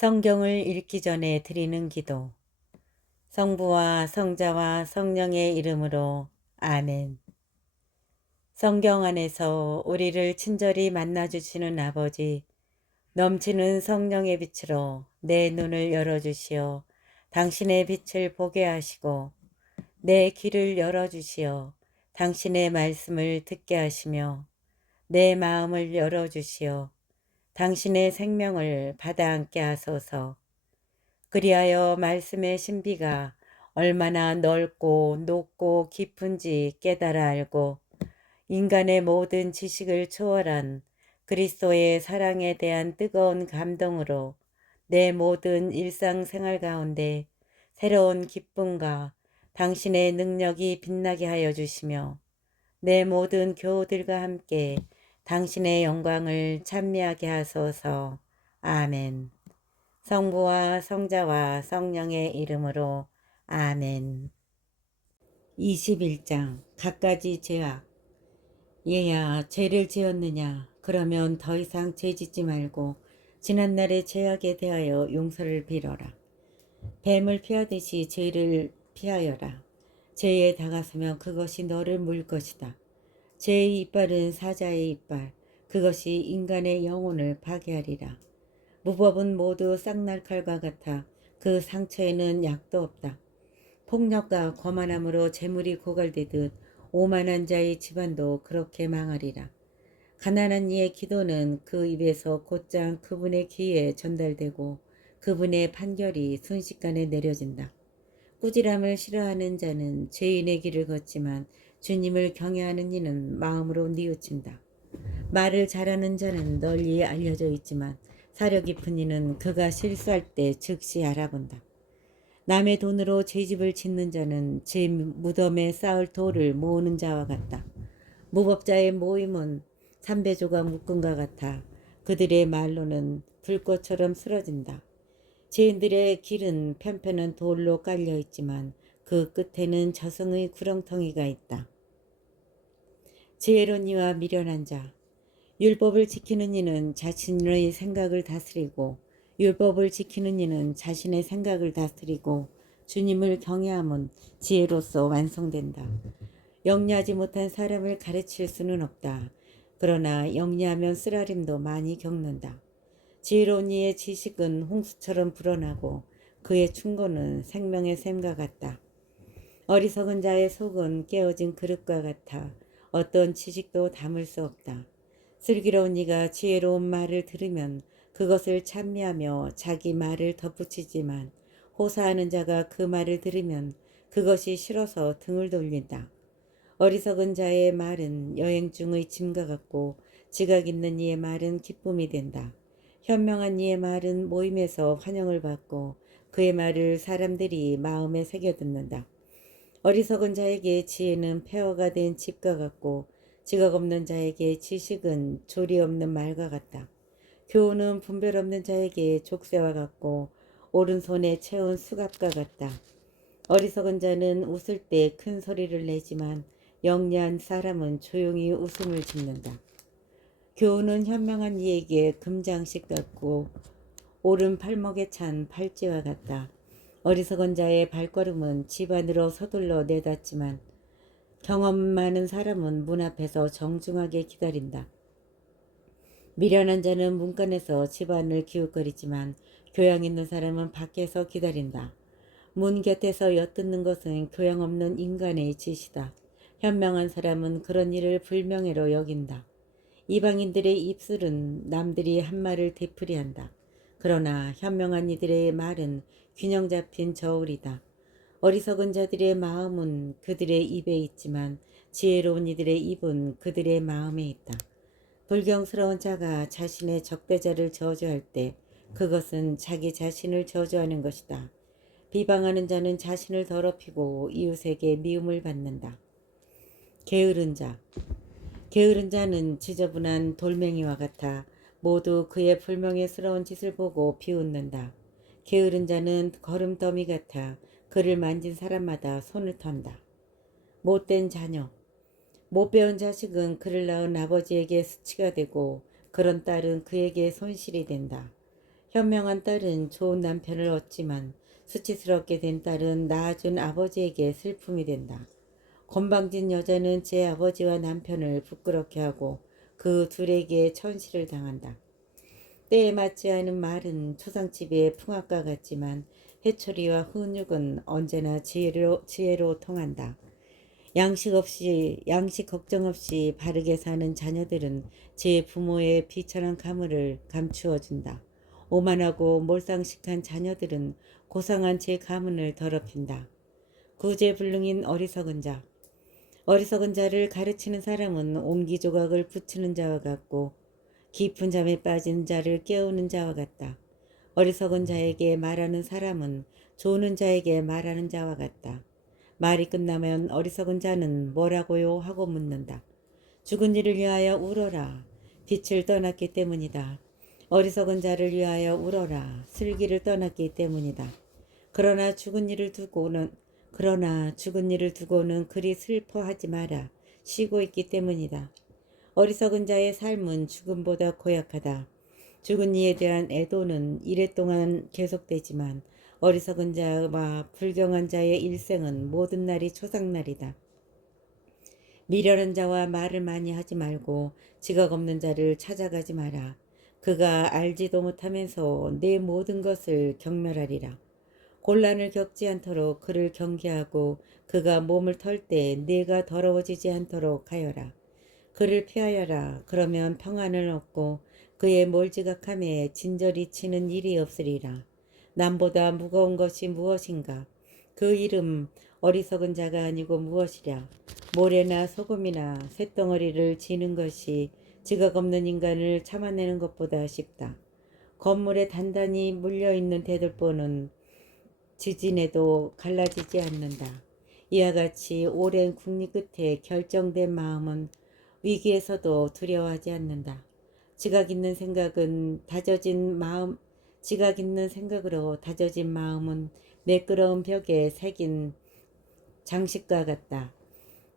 성경을 읽기 전에 드리는 기도. 성부와 성자와 성령의 이름으로 아멘. 성경 안에서 우리를 친절히 만나주시는 아버지, 넘치는 성령의 빛으로 내 눈을 열어주시어 당신의 빛을 보게 하시고 내 귀를 열어주시어 당신의 말씀을 듣게 하시며 내 마음을 열어주시어 당신의 생명을 받아안게 하소서. 그리하여 말씀의 신비가 얼마나 넓고 높고 깊은지 깨달아 알고 인간의 모든 지식을 초월한 그리스도의 사랑에 대한 뜨거운 감동으로 내 모든 일상생활 가운데 새로운 기쁨과 당신의 능력이 빛나게 하여 주시며 내 모든 교우들과 함께 당신의 영광을 찬미하게 하소서. 아멘. 성부와 성자와 성령의 이름으로 아멘. 21장 갖가지 죄악. 얘야, 죄를 지었느냐? 그러면 더 이상 죄짓지 말고 지난날의 죄악에 대하여 용서를 빌어라. 뱀을 피하듯이 죄를 피하여라. 죄에 다가서면 그것이 너를 물 것이다. 죄의 이빨은 사자의 이빨, 그것이 인간의 영혼을 파괴하리라. 무법은 모두 쌍날칼과 같아 그 상처에는 약도 없다. 폭력과 거만함으로 재물이 고갈되듯 오만한 자의 집안도 그렇게 망하리라. 가난한 이의 기도는 그 입에서 곧장 그분의 귀에 전달되고 그분의 판결이 순식간에 내려진다. 꾸지람을 싫어하는 자는 죄인의 길을 걷지만 주님을 경외하는 이는 마음으로 뉘우친다. 말을 잘하는 자는 널리 알려져 있지만 사려 깊은 이는 그가 실수할 때 즉시 알아본다. 남의 돈으로 제 집을 짓는 자는 제 무덤에 쌓을 돌을 모으는 자와 같다. 무법자의 모임은 삼배조각 묶음과 같아 그들의 말로는 불꽃처럼 쓰러진다. 죄인들의 길은 편편한 돌로 깔려 있지만 그 끝에는 저승의 구렁텅이가 있다. 지혜로운 이와 미련한 자. 율법을 지키는 이는 자신의 생각을 다스리고 율법을 지키는 이는 자신의 생각을 다스리고 주님을 경외함은 지혜로서 완성된다. 영리하지 못한 사람을 가르칠 수는 없다. 그러나 영리하면 쓰라림도 많이 겪는다. 지혜로운 이의 지식은 홍수처럼 불어나고 그의 충고는 생명의 샘과 같다. 어리석은 자의 속은 깨어진 그릇과 같아 어떤 지식도 담을 수 없다. 슬기로운 이가 지혜로운 말을 들으면 그것을 찬미하며 자기 말을 덧붙이지만 호사하는 자가 그 말을 들으면 그것이 싫어서 등을 돌린다. 어리석은 자의 말은 여행 중의 짐과 같고 지각 있는 이의 말은 기쁨이 된다. 현명한 이의 말은 모임에서 환영을 받고 그의 말을 사람들이 마음에 새겨듣는다. 어리석은 자에게 지혜는 폐허가 된 집과 같고 지각 없는 자에게 지식은 조리 없는 말과 같다. 교훈은 분별 없는 자에게 족쇄와 같고 오른손에 채운 수갑과 같다. 어리석은 자는 웃을 때 큰 소리를 내지만 영리한 사람은 조용히 웃음을 짓는다. 교훈은 현명한 이에게 금장식 같고 오른 팔목에 찬 팔찌와 같다. 어리석은 자의 발걸음은 집 안으로 서둘러 내닫지만 경험 많은 사람은 문 앞에서 정중하게 기다린다. 미련한 자는 문간에서 집안을 기웃거리지만 교양 있는 사람은 밖에서 기다린다. 문 곁에서 엿듣는 것은 교양 없는 인간의 짓이다. 현명한 사람은 그런 일을 불명예로 여긴다. 이방인들의 입술은 남들이 한 말을 되풀이한다. 그러나 현명한 이들의 말은 균형 잡힌 저울이다. 어리석은 자들의 마음은 그들의 입에 있지만 지혜로운 이들의 입은 그들의 마음에 있다. 불경스러운 자가 자신의 적대자를 저주할 때 그것은 자기 자신을 저주하는 것이다. 비방하는 자는 자신을 더럽히고 이웃에게 미움을 받는다. 게으른 자. 게으른 자는 지저분한 돌멩이와 같아 모두 그의 불명예스러운 짓을 보고 비웃는다. 게으른 자는 거름더미 같아 그를 만진 사람마다 손을 턴다. 못된 자녀. 못 배운 자식은 그를 낳은 아버지에게 수치가 되고 그런 딸은 그에게 손실이 된다. 현명한 딸은 좋은 남편을 얻지만 수치스럽게 된 딸은 낳아준 아버지에게 슬픔이 된다. 건방진 여자는 제 아버지와 남편을 부끄럽게 하고 그 둘에게 천시를 당한다. 때에 맞지 않은 말은 초상집의 풍악과 같지만 해초리와 훈육은 언제나 지혜로 통한다. 양식 걱정 없이 바르게 사는 자녀들은 제 부모의 비천한 가물을 감추어 준다. 오만하고 몰상식한 자녀들은 고상한 제 가문을 더럽힌다. 구제불능인 어리석은 자. 어리석은 자를 가르치는 사람은 옹기조각을 붙이는 자와 같고 깊은 잠에 빠진 자를 깨우는 자와 같다. 어리석은 자에게 말하는 사람은 조는 자에게 말하는 자와 같다. 말이 끝나면 어리석은 자는 뭐라고요 하고 묻는다. 죽은 이를 위하여 울어라. 빛을 떠났기 때문이다. 어리석은 자를 위하여 울어라. 슬기를 떠났기 때문이다. 그러나 죽은 이를 두고는 그리 슬퍼하지 마라. 쉬고 있기 때문이다. 어리석은 자의 삶은 죽음보다 고약하다. 죽은 이에 대한 애도는 이랫동안 계속되지만 어리석은 자와 불경한 자의 일생은 모든 날이 초상날이다. 미련한 자와 말을 많이 하지 말고 지각 없는 자를 찾아가지 마라. 그가 알지도 못하면서 내 모든 것을 경멸하리라. 곤란을 겪지 않도록 그를 경계하고 그가 몸을 털 때 내가 더러워지지 않도록 하여라. 그를 피하여라. 그러면 평안을 얻고 그의 몰지각함에 진저리 치는 일이 없으리라. 남보다 무거운 것이 무엇인가? 그 이름 어리석은 자가 아니고 무엇이랴? 모래나 소금이나 쇳덩어리를 지는 것이 지각 없는 인간을 참아내는 것보다 쉽다. 건물에 단단히 물려있는 대들보는 지진에도 갈라지지 않는다. 이와 같이 오랜 국리 끝에 결정된 마음은 위기에서도 두려워하지 않는다. 지각 있는 생각으로 다져진 마음은 매끄러운 벽에 새긴 장식과 같다.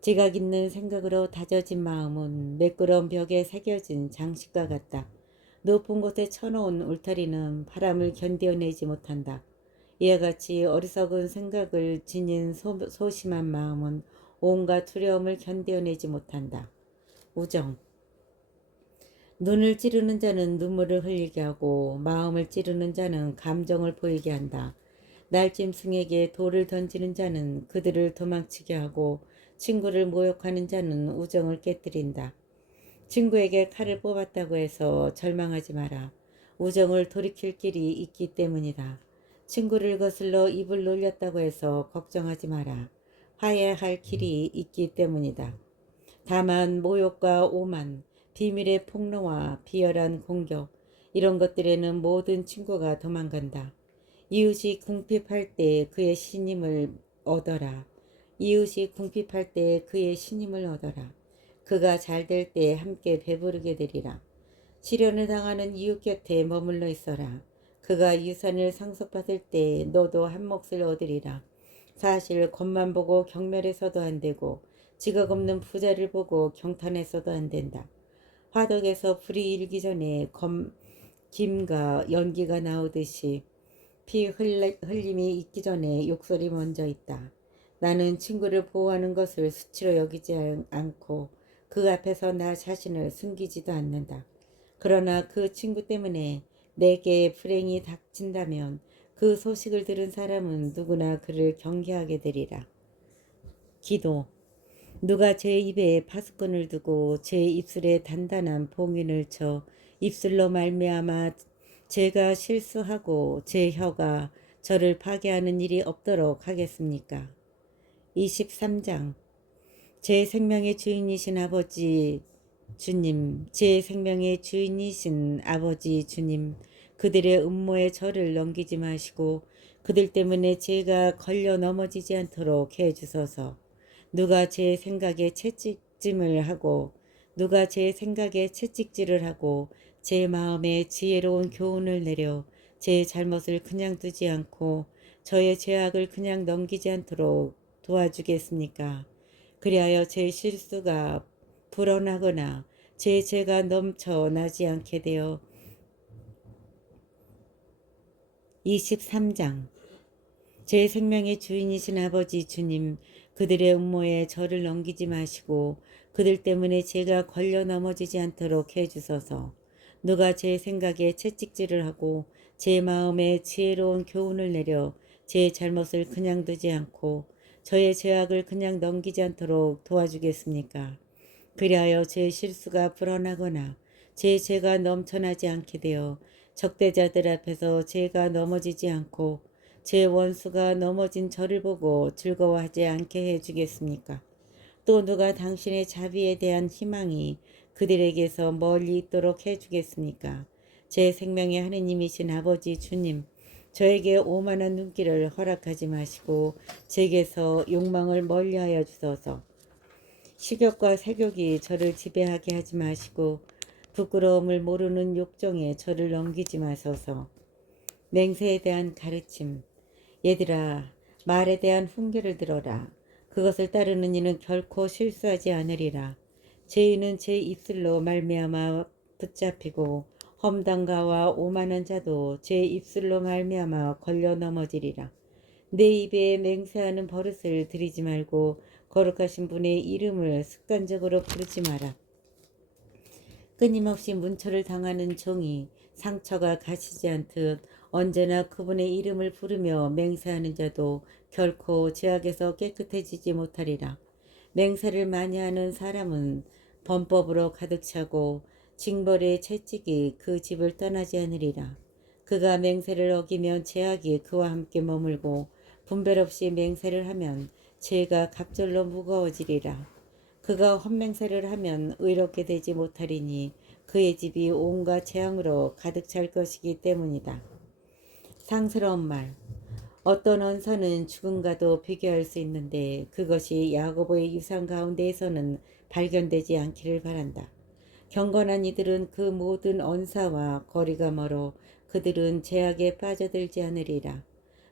지각 있는 생각으로 다져진 마음은 매끄러운 벽에 새겨진 장식과 같다. 높은 곳에 쳐놓은 울타리는 바람을 견뎌내지 못한다. 이와 같이 어리석은 생각을 지닌 소심한 마음은 온갖 두려움을 견뎌내지 못한다. 우정. 눈을 찌르는 자는 눈물을 흘리게 하고 마음을 찌르는 자는 감정을 보이게 한다. 날짐승에게 돌을 던지는 자는 그들을 도망치게 하고 친구를 모욕하는 자는 우정을 깨뜨린다. 친구에게 칼을 뽑았다고 해서 절망하지 마라. 우정을 돌이킬 길이 있기 때문이다. 친구를 거슬러 입을 놀렸다고 해서 걱정하지 마라. 화해할 길이 있기 때문이다. 다만 모욕과 오만, 비밀의 폭로와 비열한 공격, 이런 것들에는 모든 친구가 도망간다. 이웃이 궁핍할 때 그의 신임을 얻어라. 이웃이 궁핍할 때 그의 신임을 얻어라. 그가 잘 될 때 함께 배부르게 되리라. 시련을 당하는 이웃 곁에 머물러 있어라. 그가 유산을 상속받을 때 너도 한 몫을 얻으리라. 사실 겉만 보고 경멸해서도 안 되고 지각 없는 부자를 보고 경탄해서도 안 된다. 화덕에서 불이 일기 전에 김과 연기가 나오듯이 흘림이 있기 전에 욕설이 먼저 있다. 나는 친구를 보호하는 것을 수치로 여기지 않고 그 앞에서 나 자신을 숨기지도 않는다. 그러나 그 친구 때문에 내게 불행이 닥친다면 그 소식을 들은 사람은 누구나 그를 경계하게 되리라. 기도. 누가 제 입에 파수꾼을 두고 제 입술에 단단한 봉인을 쳐 입술로 말미암아 제가 실수하고 제 혀가 저를 파괴하는 일이 없도록 하겠습니까? 23장. 제 생명의 주인이신 아버지 주님, 제 생명의 주인이신 아버지 주님, 그들의 음모에 저를 넘기지 마시고 그들 때문에 제가 걸려 넘어지지 않도록 해주소서. 누가 제 생각에 채찍질을 하고 제 마음에 지혜로운 교훈을 내려 제 잘못을 그냥 두지 않고 저의 죄악을 그냥 넘기지 않도록 도와주겠습니까? 그리하여 제 실수가 불어나거나 제 죄가 넘쳐나지 않게 되어 23장. 제 생명의 주인이신 아버지 주님, 그들의 음모에 저를 넘기지 마시고 그들 때문에 제가 걸려 넘어지지 않도록 해주소서. 누가 제 생각에 채찍질을 하고 제 마음에 지혜로운 교훈을 내려 제 잘못을 그냥 두지 않고 저의 죄악을 그냥 넘기지 않도록 도와주겠습니까? 그리하여 제 실수가 불어나거나 제 죄가 넘쳐나지 않게 되어 적대자들 앞에서 제가 넘어지지 않고 제 원수가 넘어진 저를 보고 즐거워하지 않게 해주겠습니까? 또 누가 당신의 자비에 대한 희망이 그들에게서 멀리 있도록 해주겠습니까? 제 생명의 하느님이신 아버지 주님, 저에게 오만한 눈길을 허락하지 마시고 제게서 욕망을 멀리하여 주소서. 식욕과 색욕이 저를 지배하게 하지 마시고 부끄러움을 모르는 욕정에 저를 넘기지 마소서. 맹세에 대한 가르침. 얘들아, 말에 대한 훈계를 들어라. 그것을 따르는 이는 결코 실수하지 않으리라. 죄인은 제 입술로 말미암아 붙잡히고 험담가와 오만한 자도 제 입술로 말미암아 걸려 넘어지리라. 내 입에 맹세하는 버릇을 들이지 말고 거룩하신 분의 이름을 습관적으로 부르지 마라. 끊임없이 문처를 당하는 종이 상처가 가시지 않듯 언제나 그분의 이름을 부르며 맹세하는 자도 결코 죄악에서 깨끗해지지 못하리라. 맹세를 많이 하는 사람은 범법으로 가득 차고 징벌의 채찍이 그 집을 떠나지 않으리라. 그가 맹세를 어기면 죄악이 그와 함께 머물고 분별 없이 맹세를 하면 죄가 갑절로 무거워지리라. 그가 헛맹세를 하면 의롭게 되지 못하리니 그의 집이 온갖 재앙으로 가득 찰 것이기 때문이다. 상스러운 말. 어떤 언사는 죽음과도 비교할 수 있는데 그것이 야고보의 유산 가운데에서는 발견되지 않기를 바란다. 경건한 이들은 그 모든 언사와 거리가 멀어 그들은 죄악에 빠져들지 않으리라.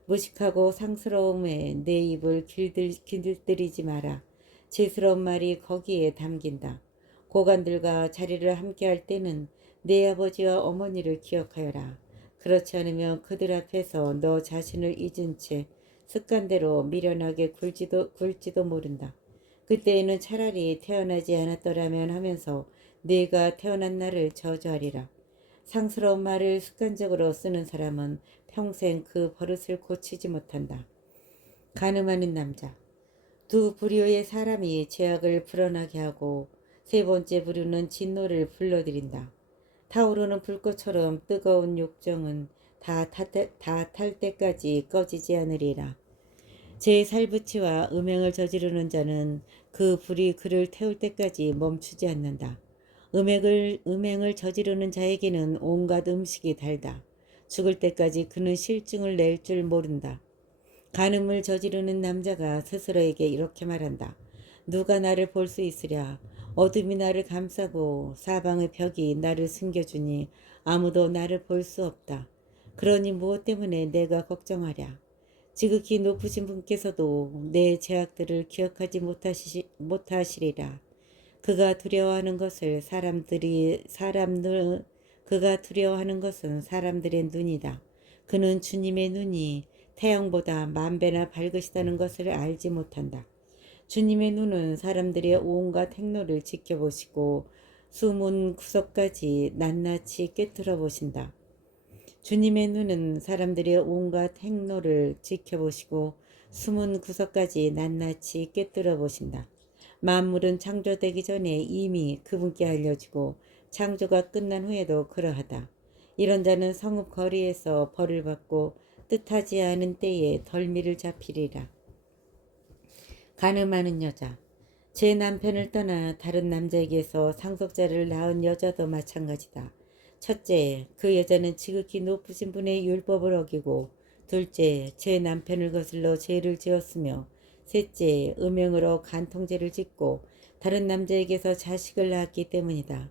무식하고 상스러움에 내 입을 길들이지 마라. 죄스러운 말이 거기에 담긴다. 고관들과 자리를 함께할 때는 내 아버지와 어머니를 기억하여라. 그렇지 않으면 그들 앞에서 너 자신을 잊은 채 습관대로 미련하게 굴지도 모른다. 그때에는 차라리 태어나지 않았더라면 하면서 네가 태어난 날을 저주하리라. 상스러운 말을 습관적으로 쓰는 사람은 평생 그 버릇을 고치지 못한다. 간음하는 남자. 두 부류의 사람이 죄악을 불어나게 하고 세 번째 부류는 진노를 불러들인다. 타오르는 불꽃처럼 뜨거운 욕정은 다 탈 때까지 꺼지지 않으리라. 제 살부치와 음행을 저지르는 자는 그 불이 그를 태울 때까지 멈추지 않는다. 음행을 저지르는 자에게는 온갖 음식이 달다. 죽을 때까지 그는 실증을 낼 줄 모른다. 간음을 저지르는 남자가 스스로에게 이렇게 말한다. 누가 나를 볼 수 있으랴. 어둠이 나를 감싸고 사방의 벽이 나를 숨겨주니 아무도 나를 볼 수 없다. 그러니 무엇 때문에 내가 걱정하랴. 지극히 높으신 분께서도 내 죄악들을 기억하지 못하시리라. 그가 두려워하는 것은 사람들의 눈이다. 그는 주님의 눈이 태양보다 만 배나 밝으시다는 것을 알지 못한다. 주님의 눈은 사람들의 온갖 행로를 지켜보시고 숨은 구석까지 낱낱이 꿰뚫어 보신다. 주님의 눈은 사람들의 온갖 행로를 지켜보시고 숨은 구석까지 낱낱이 꿰뚫어 보신다. 만물은 창조되기 전에 이미 그분께 알려지고 창조가 끝난 후에도 그러하다. 이런 자는 성읍 거리에서 벌을 받고 뜻하지 않은 때에 덜미를 잡히리라. 간음하는 여자. 제 남편을 떠나 다른 남자에게서 상속자를 낳은 여자도 마찬가지다. 첫째, 그 여자는 지극히 높으신 분의 율법을 어기고, 둘째, 제 남편을 거슬러 죄를 지었으며, 셋째, 음행으로 간통죄를 짓고 다른 남자에게서 자식을 낳았기 때문이다.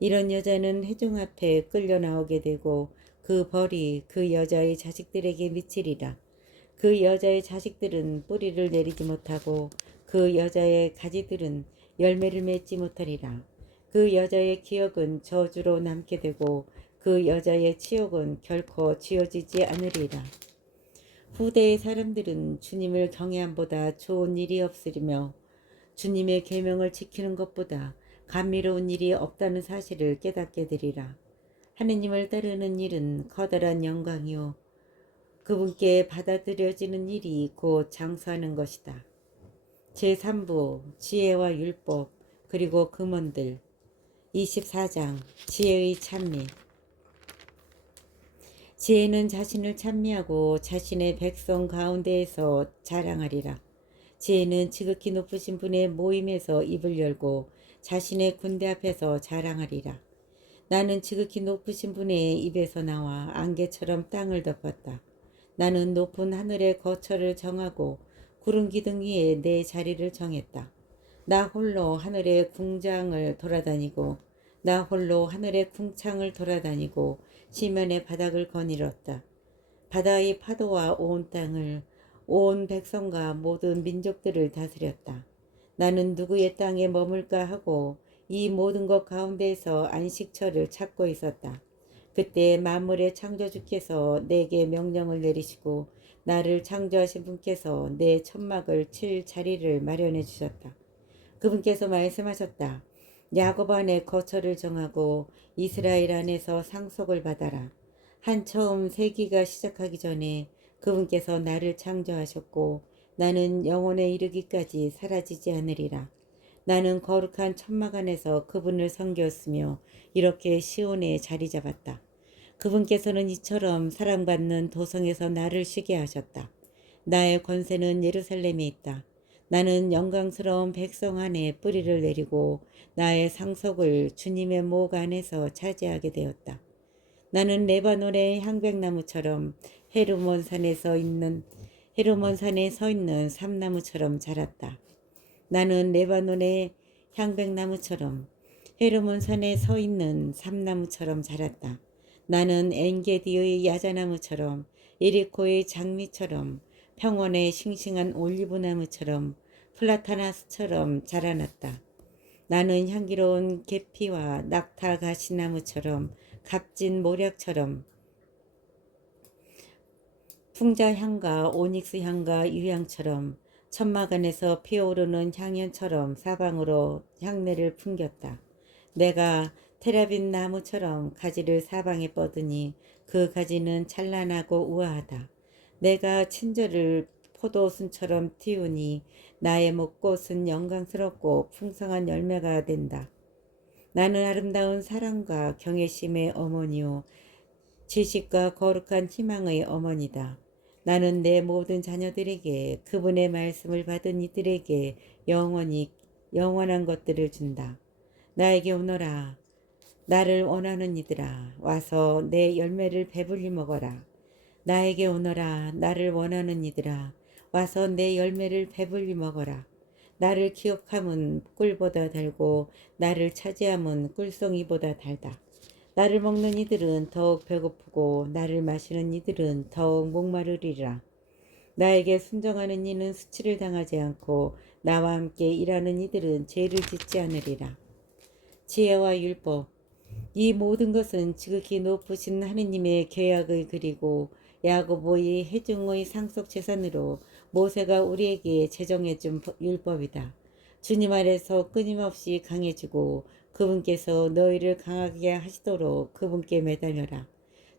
이런 여자는 회중 앞에 끌려 나오게 되고 그 벌이 그 여자의 자식들에게 미치리라. 그 여자의 자식들은 뿌리를 내리지 못하고 그 여자의 가지들은 열매를 맺지 못하리라. 그 여자의 기억은 저주로 남게 되고 그 여자의 치욕은 결코 지워지지 않으리라. 후대의 사람들은 주님을 경외함보다 좋은 일이 없으리며 주님의 계명을 지키는 것보다 감미로운 일이 없다는 사실을 깨닫게 되리라. 하느님을 따르는 일은 커다란 영광이요 그분께 받아들여지는 일이 곧 장수하는 것이다. 제3부 지혜와 율법 그리고 금원들 24장 지혜의 찬미. 지혜는 자신을 찬미하고 자신의 백성 가운데에서 자랑하리라. 지혜는 지극히 높으신 분의 모임에서 입을 열고 자신의 군대 앞에서 자랑하리라. 나는 지극히 높으신 분의 입에서 나와 안개처럼 땅을 덮었다. 나는 높은 하늘의 거처를 정하고 구름 기둥 위에 내 자리를 정했다. 나 홀로 하늘의 궁장을 돌아다니고 나 홀로 하늘의 궁창을 돌아다니고 지면의 바닥을 거닐었다. 바다의 파도와 온 땅을 온 백성과 모든 민족들을 다스렸다. 나는 누구의 땅에 머물까 하고 이 모든 것 가운데에서 안식처를 찾고 있었다. 그때 만물의 창조주께서 내게 명령을 내리시고 나를 창조하신 분께서 내 천막을 칠 자리를 마련해 주셨다. 그분께서 말씀하셨다. 야곱 안에 거처를 정하고 이스라엘 안에서 상속을 받아라. 한 처음 세기가 시작하기 전에 그분께서 나를 창조하셨고 나는 영혼에 이르기까지 사라지지 않으리라. 나는 거룩한 천막 안에서 그분을 섬겼으며 이렇게 시온에 자리 잡았다. 그분께서는 이처럼 사랑받는 도성에서 나를 쉬게 하셨다. 나의 권세는 예루살렘에 있다. 나는 영광스러운 백성 안에 뿌리를 내리고 나의 상속을 주님의 목 안에서 차지하게 되었다. 나는 레바논의 향백나무처럼 헤르몬산에 서 있는 삼나무처럼 자랐다. 나는 레바논의 향백나무처럼 헤르몬산에 서 있는 삼나무처럼 자랐다. 나는 엔게디의 야자나무처럼 에리코의 장미처럼 평원의 싱싱한 올리브나무처럼 플라타나스처럼 자라났다. 나는 향기로운 계피와 낙타 가시나무처럼 값진 모략처럼 풍자향과 오닉스향과 유향처럼 천막 안에서 피어오르는 향연처럼 사방으로 향내를 풍겼다. 내가 테라빈 나무처럼 가지를 사방에 뻗으니 그 가지는 찬란하고 우아하다. 내가 친절을 포도순처럼 틔우니 나의 목꽃은 영광스럽고 풍성한 열매가 된다. 나는 아름다운 사랑과 경외심의 어머니요 지식과 거룩한 희망의 어머니다. 나는 내 모든 자녀들에게 그분의 말씀을 받은 이들에게 영원한 것들을 준다. 나에게 오너라. 나를 원하는 이들아 와서 내 열매를 배불리 먹어라. 나에게 오너라. 나를 원하는 이들아 와서 내 열매를 배불리 먹어라. 나를 기억함은 꿀보다 달고 나를 차지함은 꿀송이보다 달다. 나를 먹는 이들은 더욱 배고프고 나를 마시는 이들은 더욱 목마르리라. 나에게 순종하는 이는 수치를 당하지 않고 나와 함께 일하는 이들은 죄를 짓지 않으리라. 지혜와 율법 이 모든 것은 지극히 높으신 하느님의 계약의 글이고 야고보의 회중의 상속 재산으로 모세가 우리에게 제정해 준 율법이다. 주님 아래서 끊임없이 강해지고 그분께서 너희를 강하게 하시도록 그분께 매달려라.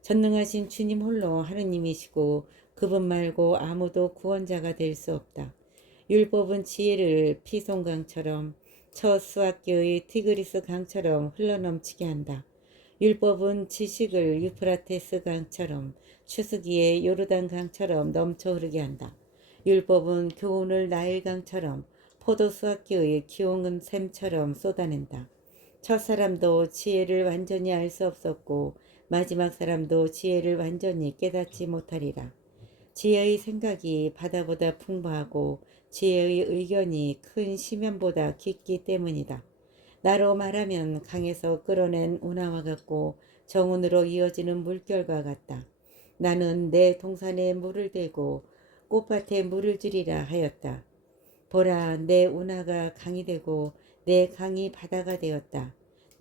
전능하신 주님 홀로 하느님이시고 그분 말고 아무도 구원자가 될 수 없다. 율법은 지혜를 피송강처럼 첫 수학교의 티그리스 강처럼 흘러넘치게 한다. 율법은 지식을 유프라테스 강처럼 추수기에 요르단 강처럼 넘쳐 흐르게 한다. 율법은 교훈을 나일 강처럼 포도 수학교의 기온은 샘처럼 쏟아낸다. 첫 사람도 지혜를 완전히 알 수 없었고 마지막 사람도 지혜를 완전히 깨닫지 못하리라. 지혜의 생각이 바다보다 풍부하고 지혜의 의견이 큰 심연보다 깊기 때문이다. 나로 말하면 강에서 끌어낸 운하와 같고 정운으로 이어지는 물결과 같다. 나는 내 동산에 물을 대고 꽃밭에 물을 주리라 하였다. 보라, 내 운하가 강이 되고 내 강이 바다가 되었다.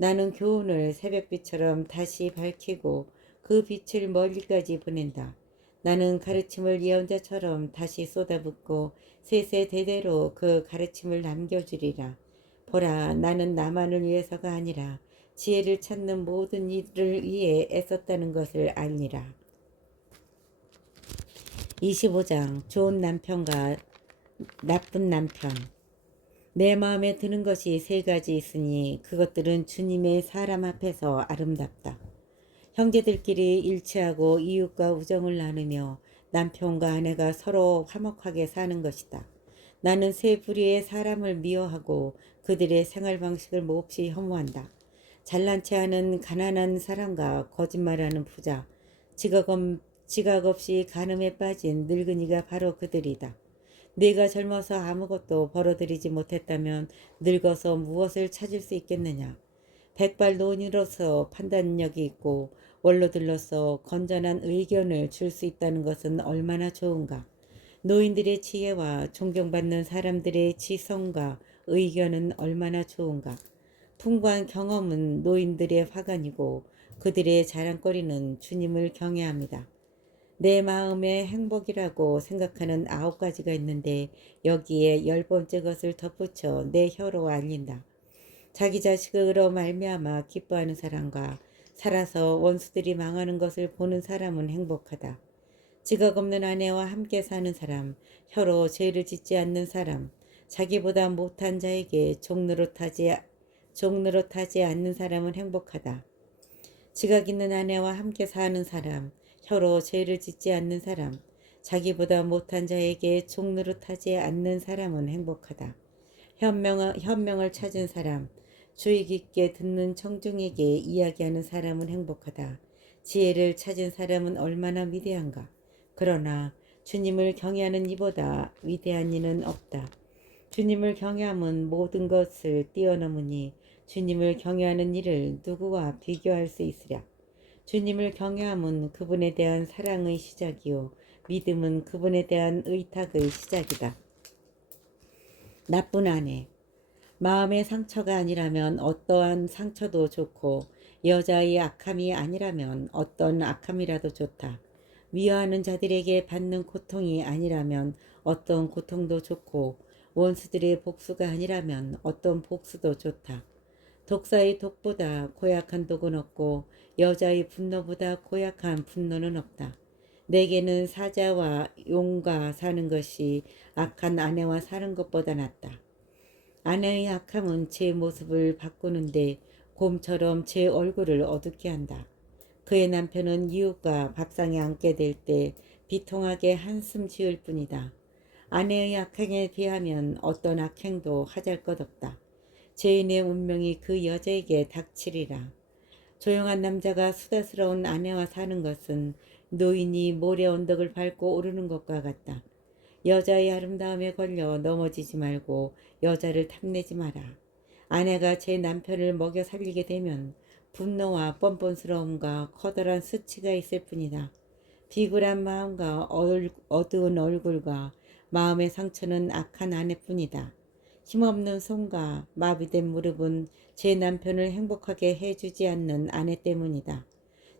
나는 교훈을 새벽빛처럼 다시 밝히고 그 빛을 멀리까지 보낸다. 나는 가르침을 예언자처럼 다시 쏟아붓고 세세대대로 그 가르침을 남겨주리라. 보라, 나는 나만을 위해서가 아니라 지혜를 찾는 모든 이들을 위해 애썼다는 것을 알리라. 25장 좋은 남편과 나쁜 남편. 내 마음에 드는 것이 세 가지 있으니 그것들은 주님의 사람 앞에서 아름답다. 형제들끼리 일치하고 이웃과 우정을 나누며 남편과 아내가 서로 화목하게 사는 것이다. 나는 세 부류의 사람을 미워하고 그들의 생활 방식을 몹시 혐오한다. 잘난 체하는 가난한 사람과 거짓말하는 부자, 지각 없이 간음에 빠진 늙은이가 바로 그들이다. 네가 젊어서 아무것도 벌어들이지 못했다면 늙어서 무엇을 찾을 수 있겠느냐. 백발노인으로서 판단력이 있고 원로들로서 건전한 의견을 줄 수 있다는 것은 얼마나 좋은가. 노인들의 지혜와 존경받는 사람들의 지성과 의견은 얼마나 좋은가. 풍부한 경험은 노인들의 화관이고 그들의 자랑거리는 주님을 경외합니다. 내 마음의 행복이라고 생각하는 9가지가 있는데 여기에 10번째 것을 덧붙여 내 혀로 알린다. 자기 자식으로 말미암아 기뻐하는 사람과 살아서 원수들이 망하는 것을 보는 사람은 행복하다. 지각 없는 아내와 함께 사는 사람, 혀로 죄를 짓지 않는 사람, 자기보다 못한 자에게 종노릇하지 않는 사람은 행복하다. 지각 있는 아내와 함께 사는 사람, 혀로 죄를 짓지 않는 사람, 자기보다 못한 자에게 종노릇하지 않는 사람은 행복하다. 현명을 찾은 사람, 주의 깊게 듣는 청중에게 이야기하는 사람은 행복하다. 지혜를 찾은 사람은 얼마나 위대한가. 그러나 주님을 경외하는 이보다 위대한 이는 없다. 주님을 경외함은 모든 것을 뛰어넘으니 주님을 경외하는 이를 누구와 비교할 수 있으랴. 주님을 경외함은 그분에 대한 사랑의 시작이요 믿음은 그분에 대한 의탁의 시작이다. 나쁜 아내. 마음의 상처가 아니라면 어떠한 상처도 좋고 여자의 악함이 아니라면 어떤 악함이라도 좋다. 미워하는 자들에게 받는 고통이 아니라면 어떤 고통도 좋고 원수들의 복수가 아니라면 어떤 복수도 좋다. 독사의 독보다 고약한 독은 없고 여자의 분노보다 고약한 분노는 없다. 내게는 사자와 용과 사는 것이 악한 아내와 사는 것보다 낫다. 아내의 악함은 제 모습을 바꾸는데 곰처럼 제 얼굴을 어둡게 한다. 그의 남편은 이웃과 밥상에 앉게 될 때 비통하게 한숨 지을 뿐이다. 아내의 악행에 비하면 어떤 악행도 하잘것없다. 죄인의 운명이 그 여자에게 닥치리라. 조용한 남자가 수다스러운 아내와 사는 것은 노인이 모래 언덕을 밟고 오르는 것과 같다. 여자의 아름다움에 걸려 넘어지지 말고 여자를 탐내지 마라. 아내가 제 남편을 먹여 살리게 되면 분노와 뻔뻔스러움과 커다란 수치가 있을 뿐이다. 비굴한 마음과 어두운 얼굴과 마음의 상처는 악한 아내뿐이다. 힘없는 손과 마비된 무릎은 제 남편을 행복하게 해주지 않는 아내 때문이다.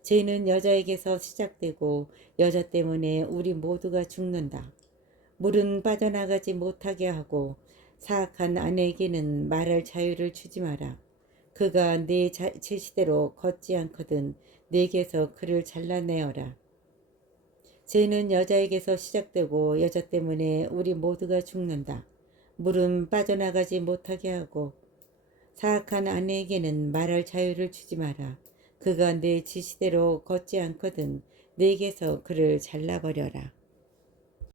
죄는 여자에게서 시작되고 여자 때문에 우리 모두가 죽는다. 물은 빠져나가지 못하게 하고 사악한 아내에게는 말할 자유를 주지 마라. 그가 네 제시대로 걷지 않거든 네게서 그를 잘라내어라. 죄는 여자에게서 시작되고 여자 때문에 우리 모두가 죽는다. 물은 빠져나가지 못하게 하고 사악한 아내에게는 말할 자유를 주지 마라. 그가 네 지시대로 걷지 않거든 네게서 그를 잘라버려라.